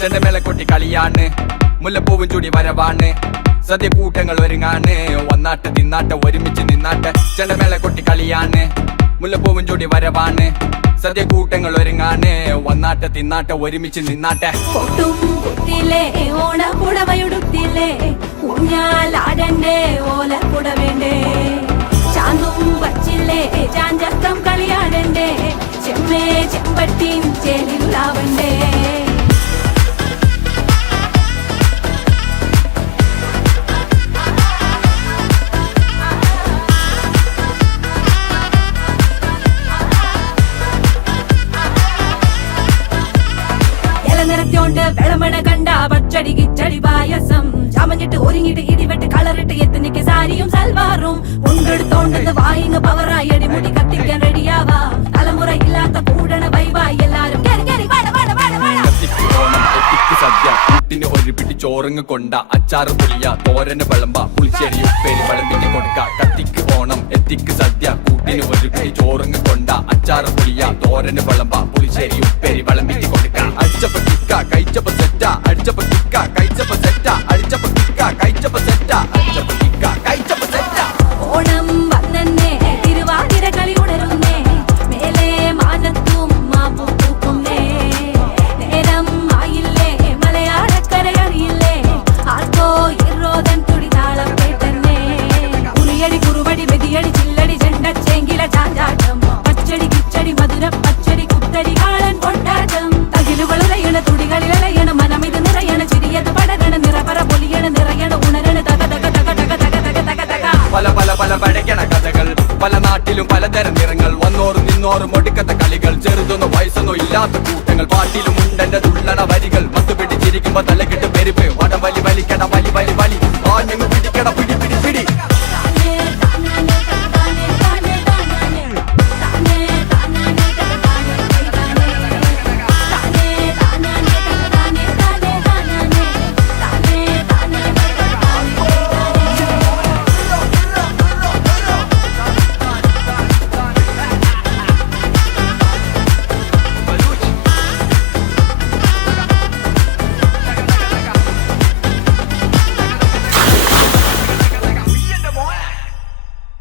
ചെണ്ടമേളക്കൊട്ടി കളിയാണ്, മുല്ലപ്പൂവും ചൂടി വരവാണ്, സദ്യ കൂട്ടങ്ങൾ ഒരുങ്ങാണ്, വന്നാട്ട് തിന്നാട്ട് ഒരുമിച്ച് നിന്നാട്ട്. ചെണ്ടമേളക്കൊട്ടി കളിയാണ്, മുല്ലപ്പൂവും ചൂടി വരവാണ്, സദ്യ കൂട്ടങ്ങൾ ഒരുങ്ങാണ്, വന്നാട്ട് തിന്നാട്ട് ഒരുമിച്ച് നിന്നാട്ടെ. ഓണപ്പുടവയുടുത്തില്ലേ ഊഞ്ഞാലാടണ്ടേ ഓലപ്പുട വേണ്ടേ, ചാന്തും വച്ചില്ലേ ചാഞ്ചക്കം കളിയാടണ്ടേ, ചെമ്മേ ചെമ്പട്ടിൻ ചേലിലാവണ്ടേ. നിറത്തോണ്ട് വെളമണ കണ്ട പച്ചടി കിച്ചടി പായസം, ചമഞ്ഞിട്ട് ഒരുങ്ങിട്ട് ഇടിവെട്ട് കളറിട്ട് എത്തുനിക്ക് സാരിയും സൽവാറും, ഉണ്ടെടുത്തോണ്ടത് വായിങ് പവറായി അടിമുടി കത്തിക്കാൻ റെഡിയാവാ, തലമുറ ഇല്ലാത്ത കൂടണ വൈവായി എല്ലാരും സദ്യ കൂട്ടിന് ഒരു പിടി ചോറങ്ങ് കൊണ്ട, അച്ചാറ് പുളിയ തോരന് വിളമ്പ, പുളിശ്ശേരി ഉപ്പേരി വിളമ്പിന് കൊടുക്ക. കത്തിക്ക് ഓണം എത്തിക്ക് സദ്യ കൂട്ടിന് ഒരു പിടി ചോറങ്ങ് കൊണ്ട, അച്ചാറ് പുളിയ തോരന് വിളമ്പ, പുളിശ്ശേരി ഉപ്പേരി വിളമ്പിന് കൊടുക്ക. അടിച്ചപ്പ കിക്ക കഴിച്ചപ്പ സെറ്റ, അടിച്ചപ്പ കിക്ക കഴിച്ചപ്പ സെറ്റ, അടിച്ചപ്പ കിക്ക കഴിച്ചപ്പ സെറ്റ, അടിച്ചപ്പ കിക്ക കഴിച്ചപ്പ സെറ്റ. ഓണം വന്നേ തിരുവാതിര കളി ഉണരുന്നേ, മേലെ മാനത്തും മാപ്പു പൂക്കുന്നേ, നേരം ആയില്ലേ മലയാളക്കര അറിയില്ലേ, ആർക്കോ ഇറോദൻ തുടിതാളം കേട്ടന്നെ. ഉളിയടി കുറുവടി വെതിയടി ചില്ലടി ചെണ്ടച്ചെങ്കില ചാഞ്ചാട്ടം, പച്ചടി കിച്ചടി മധുരം പച്ചടി കുത്തടി കാളൻ കൊണ്ടാട്ടം, തകിലുകളുലയണ തുടികളിലയണ മനമിത് നിറയണ, ചിരിയത് പടരണ നിറപറ പൊലിയണ നിറയണ ഉണരണ തക തക തക തക തക തക തക തക. പല പല പല പഴക്കണ കഥകൾ, പല നാട്ടിലും പലതരം നിറങ്ങൾ, വന്നോറും നിന്നോറും ഒടുക്കത്തെ കളികൾ, ചെറുതൊന്നോ വയസ്സൊന്നോ ഇല്ലാത്ത കൂട്ടങ്ങൾ, പാട്ടിലും ഉണ്ടെന്റെ തുള്ളണ വരികൾ, പത്തു പിടിച്ചിരിക്കുമ്പോ തലകിട